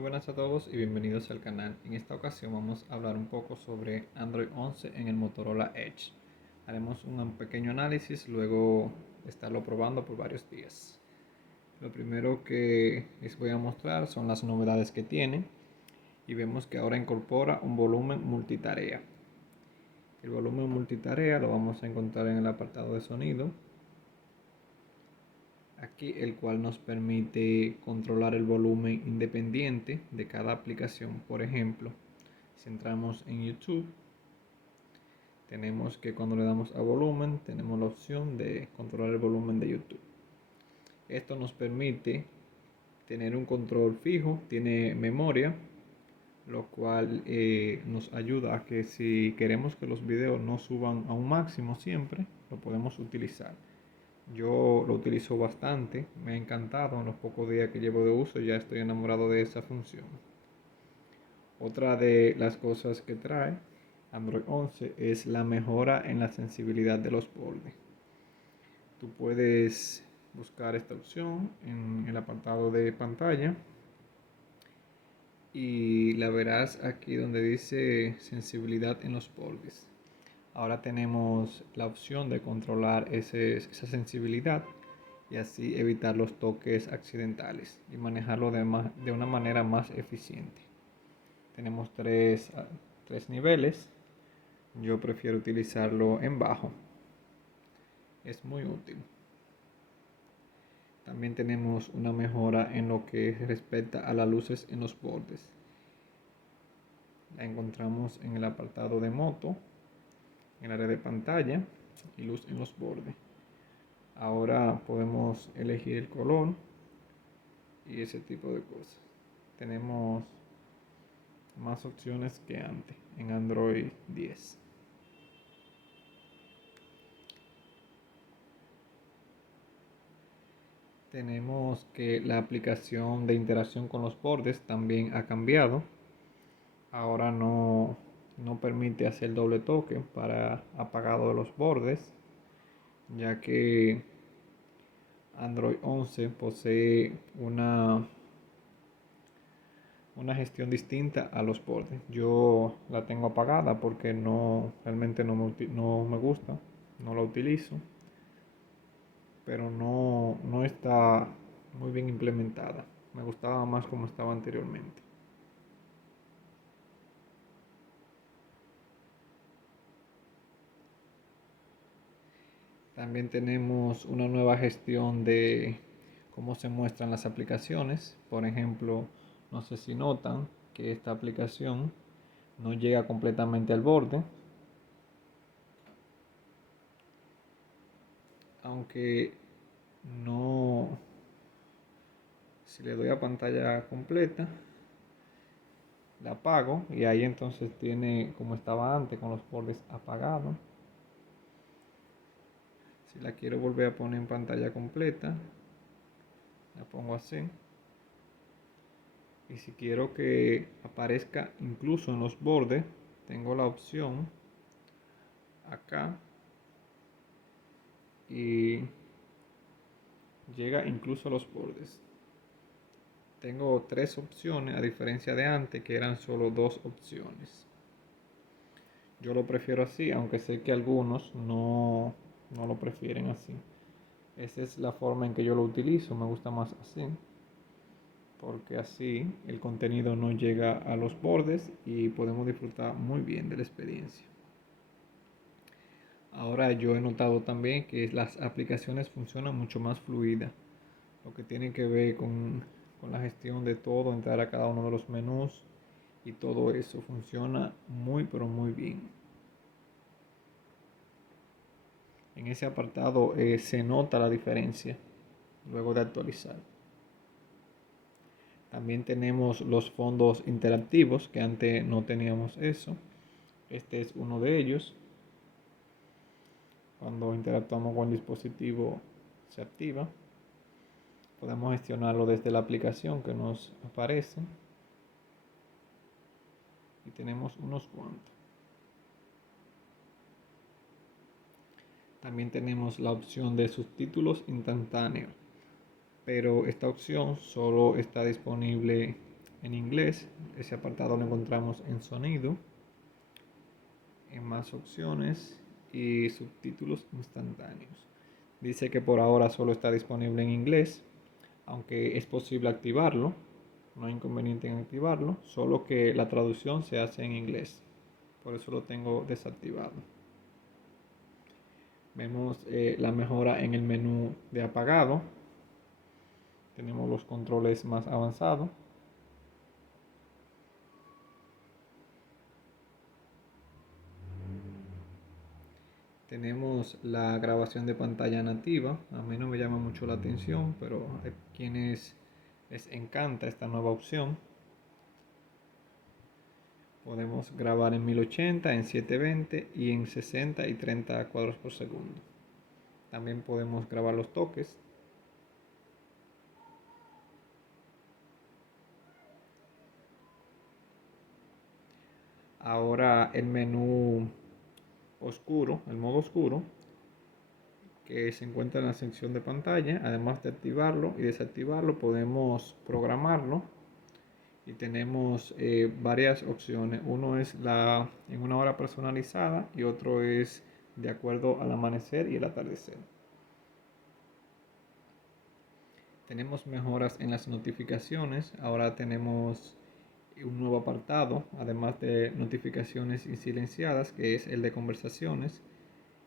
Muy buenas a todos y bienvenidos al canal. En esta ocasión vamos a hablar un poco sobre Android 11 en el Motorola Edge. Haremos un pequeño análisis luego de estarlo probando por varios días. Lo primero que les voy a mostrar son las novedades que tiene y vemos que ahora incorpora un volumen multitarea. El volumen multitarea lo vamos a encontrar en el apartado de sonido. Aquí el cual nos permite controlar el volumen independiente de cada aplicación. Por ejemplo, si entramos en YouTube, tenemos que cuando le damos a volumen, tenemos la opción de controlar el volumen de YouTube. Esto nos permite tener un control fijo, tiene memoria, lo cual nos ayuda a que si queremos que los videos no suban a un máximo siempre, lo podemos utilizar. Yo lo utilizo bastante, me ha encantado en los pocos días que llevo de uso, ya estoy enamorado de esa función. Otra de las cosas que trae Android 11 es la mejora en la sensibilidad de los bordes. Tú puedes buscar esta opción en el apartado de pantalla y la verás aquí donde dice sensibilidad en los bordes. Ahora tenemos la opción de controlar esa sensibilidad y así evitar los toques accidentales y manejarlo de una manera más eficiente. Tenemos tres niveles. Yo prefiero utilizarlo en bajo. Es muy útil. También tenemos una mejora en lo que respecta a las luces en los bordes. La encontramos en el apartado de moto, en el área de pantalla y luz en los bordes. Ahora podemos elegir el color y ese tipo de cosas. Tenemos más opciones que antes en Android 10. Tenemos que la aplicación de interacción con los bordes también ha cambiado. Ahora no permite hacer doble toque para apagado de los bordes, ya que Android 11 posee una gestión distinta a los bordes. Yo la tengo apagada porque realmente no me gusta, no la utilizo, pero no está muy bien implementada. Me gustaba más como estaba anteriormente. También tenemos una nueva gestión de cómo se muestran las aplicaciones. Por ejemplo, no sé si notan que esta aplicación no llega completamente al borde, aunque no, si le doy a pantalla completa, la apago y ahí entonces tiene como estaba antes con los bordes apagados. Si la quiero volver a poner en pantalla completa, la pongo así. Y si quiero que aparezca incluso en los bordes, tengo la opción acá y llega incluso a los bordes. Tengo tres opciones a diferencia de antes que eran solo dos opciones. Yo lo prefiero así, aunque sé que algunos no lo prefieren así. Esa es la forma en que yo lo utilizo, me gusta más así, porque así el contenido no llega a los bordes y podemos disfrutar muy bien de la experiencia. Ahora yo he notado también que las aplicaciones funcionan mucho más fluida, lo que tiene que ver con la gestión de todo, entrar a cada uno de los menús y todo eso funciona muy pero muy bien. En ese apartado se nota la diferencia luego de actualizar. También tenemos los fondos interactivos, que antes no teníamos eso. Este es uno de ellos. Cuando interactuamos con el dispositivo se activa. Podemos gestionarlo desde la aplicación que nos aparece. Y tenemos unos cuantos. También tenemos la opción de subtítulos instantáneos, pero esta opción solo está disponible en inglés. Ese apartado lo encontramos en sonido, en más opciones y subtítulos instantáneos. Dice que por ahora solo está disponible en inglés, aunque es posible activarlo, no hay inconveniente en activarlo, solo que la traducción se hace en inglés, por eso lo tengo desactivado. Vemos la mejora en el menú de apagado, tenemos los controles más avanzados. Tenemos la grabación de pantalla nativa, a mí no me llama mucho la atención, pero hay quienes les encanta esta nueva opción. Podemos grabar en 1080, en 720 y en 60 y 30 cuadros por segundo. También podemos grabar los toques. Ahora el menú oscuro, el modo oscuro, que se encuentra en la sección de pantalla, además de activarlo y desactivarlo, podemos programarlo y tenemos varias opciones. Uno es en una hora personalizada y otro es de acuerdo al amanecer y el atardecer. Tenemos mejoras en las notificaciones. Ahora tenemos un nuevo apartado, además de notificaciones silenciadas, que es el de conversaciones,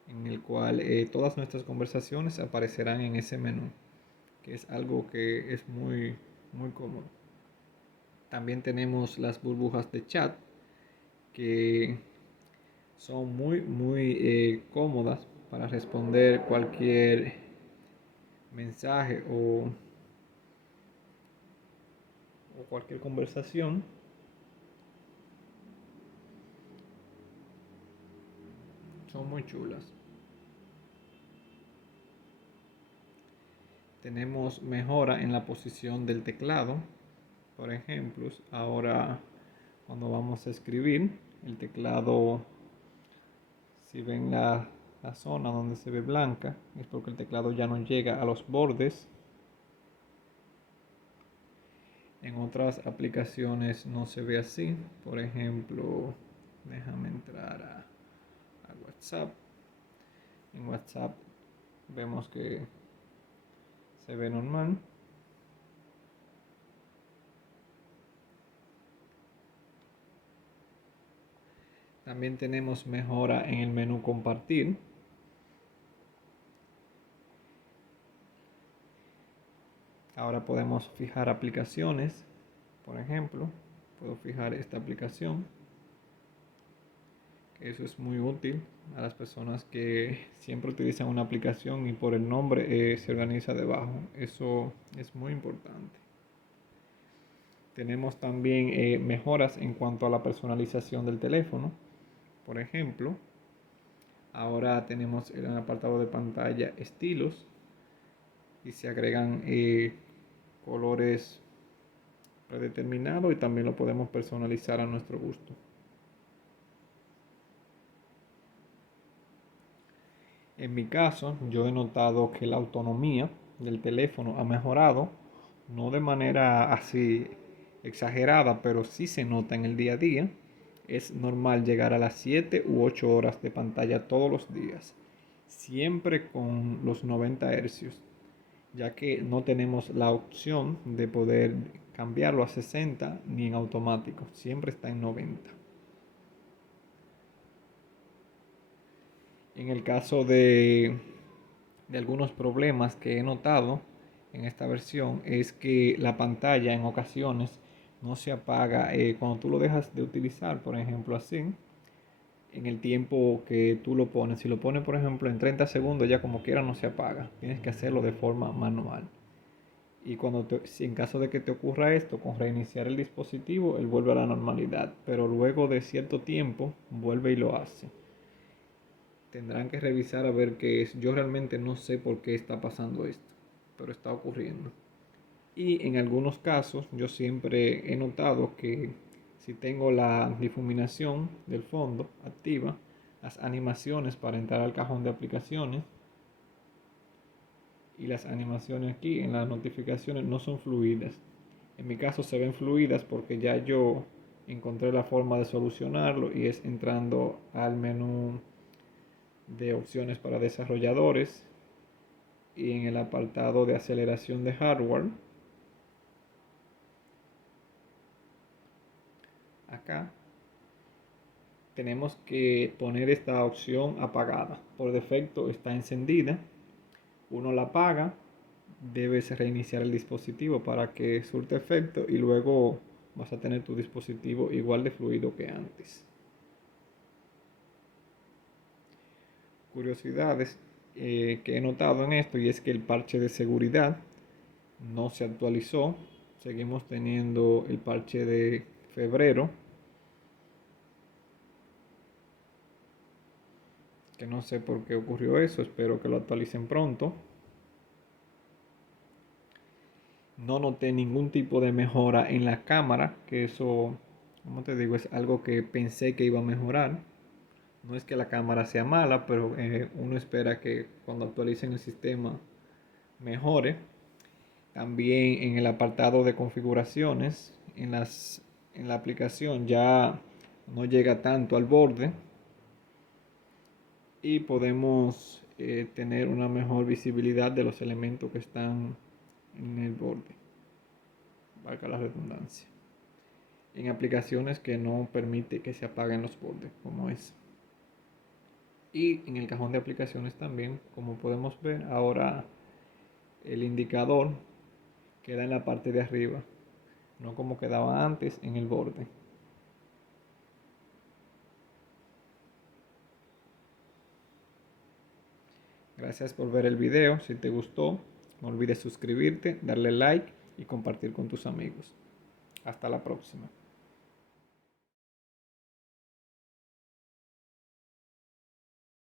en el cual todas nuestras conversaciones aparecerán en ese menú, que es algo que es muy cómodo. También tenemos las burbujas de chat, que son muy cómodas para responder cualquier mensaje o cualquier conversación. Son muy chulas. Tenemos mejora en la posición del teclado. Por ejemplo, ahora cuando vamos a escribir, el teclado, si ven la zona donde se ve blanca, es porque el teclado ya no llega a los bordes. En otras aplicaciones no se ve así. Por ejemplo, déjame entrar a WhatsApp. En WhatsApp vemos que se ve normal. También tenemos mejora en el menú compartir. Ahora podemos fijar aplicaciones. Por ejemplo, puedo fijar esta aplicación. Eso es muy útil a las personas que siempre utilizan una aplicación y por el nombre se organiza debajo. Eso es muy importante. Tenemos también mejoras en cuanto a la personalización del teléfono. Por ejemplo, ahora tenemos en el apartado de pantalla estilos y se agregan colores predeterminados y también lo podemos personalizar a nuestro gusto. En mi caso, yo he notado que la autonomía del teléfono ha mejorado, no de manera así exagerada, pero sí se nota en el día a día. Es normal llegar a las 7 u 8 horas de pantalla todos los días, siempre con los 90 hercios, ya que no tenemos la opción de poder cambiarlo a 60 ni en automático, siempre está en 90. En el caso de algunos problemas que he notado en esta versión es que la pantalla en ocasiones no se apaga cuando tú lo dejas de utilizar, por ejemplo así, en el tiempo que tú lo pones. Si lo pones por ejemplo en 30 segundos ya como quiera no se apaga, tienes que hacerlo de forma manual. Y si en caso de que te ocurra esto, con reiniciar el dispositivo, él vuelve a la normalidad, pero luego de cierto tiempo vuelve y lo hace. Tendrán que revisar a ver qué es. Yo realmente no sé por qué está pasando esto, pero está ocurriendo. Y en algunos casos yo siempre he notado que si tengo la difuminación del fondo activa, las animaciones para entrar al cajón de aplicaciones y las animaciones aquí en las notificaciones no son fluidas. En mi caso se ven fluidas porque ya yo encontré la forma de solucionarlo y es entrando al menú de opciones para desarrolladores y en el apartado de aceleración de hardware. Acá tenemos que poner esta opción apagada. Por defecto está encendida. Uno la apaga, debes reiniciar el dispositivo para que surte efecto y luego vas a tener tu dispositivo igual de fluido que antes. Curiosidades que he notado en esto, y es que el parche de seguridad no se actualizó. Seguimos teniendo el parche de febrero, que no sé por qué ocurrió eso, espero que lo actualicen pronto. No noté ningún tipo de mejora en la cámara, que eso, como te digo, es algo que pensé que iba a mejorar. No es que la cámara sea mala, pero uno espera que cuando actualicen el sistema mejore. También en el apartado de configuraciones, en la aplicación ya no llega tanto al borde y podemos tener una mejor visibilidad de los elementos que están en el borde, valga la redundancia, en aplicaciones que no permite que se apaguen los bordes, como es. Y en el cajón de aplicaciones también, como podemos ver, ahora el indicador queda en la parte de arriba, no como quedaba antes en el borde. Gracias por ver el video. Si te gustó, no olvides suscribirte, darle like y compartir con tus amigos. Hasta la próxima.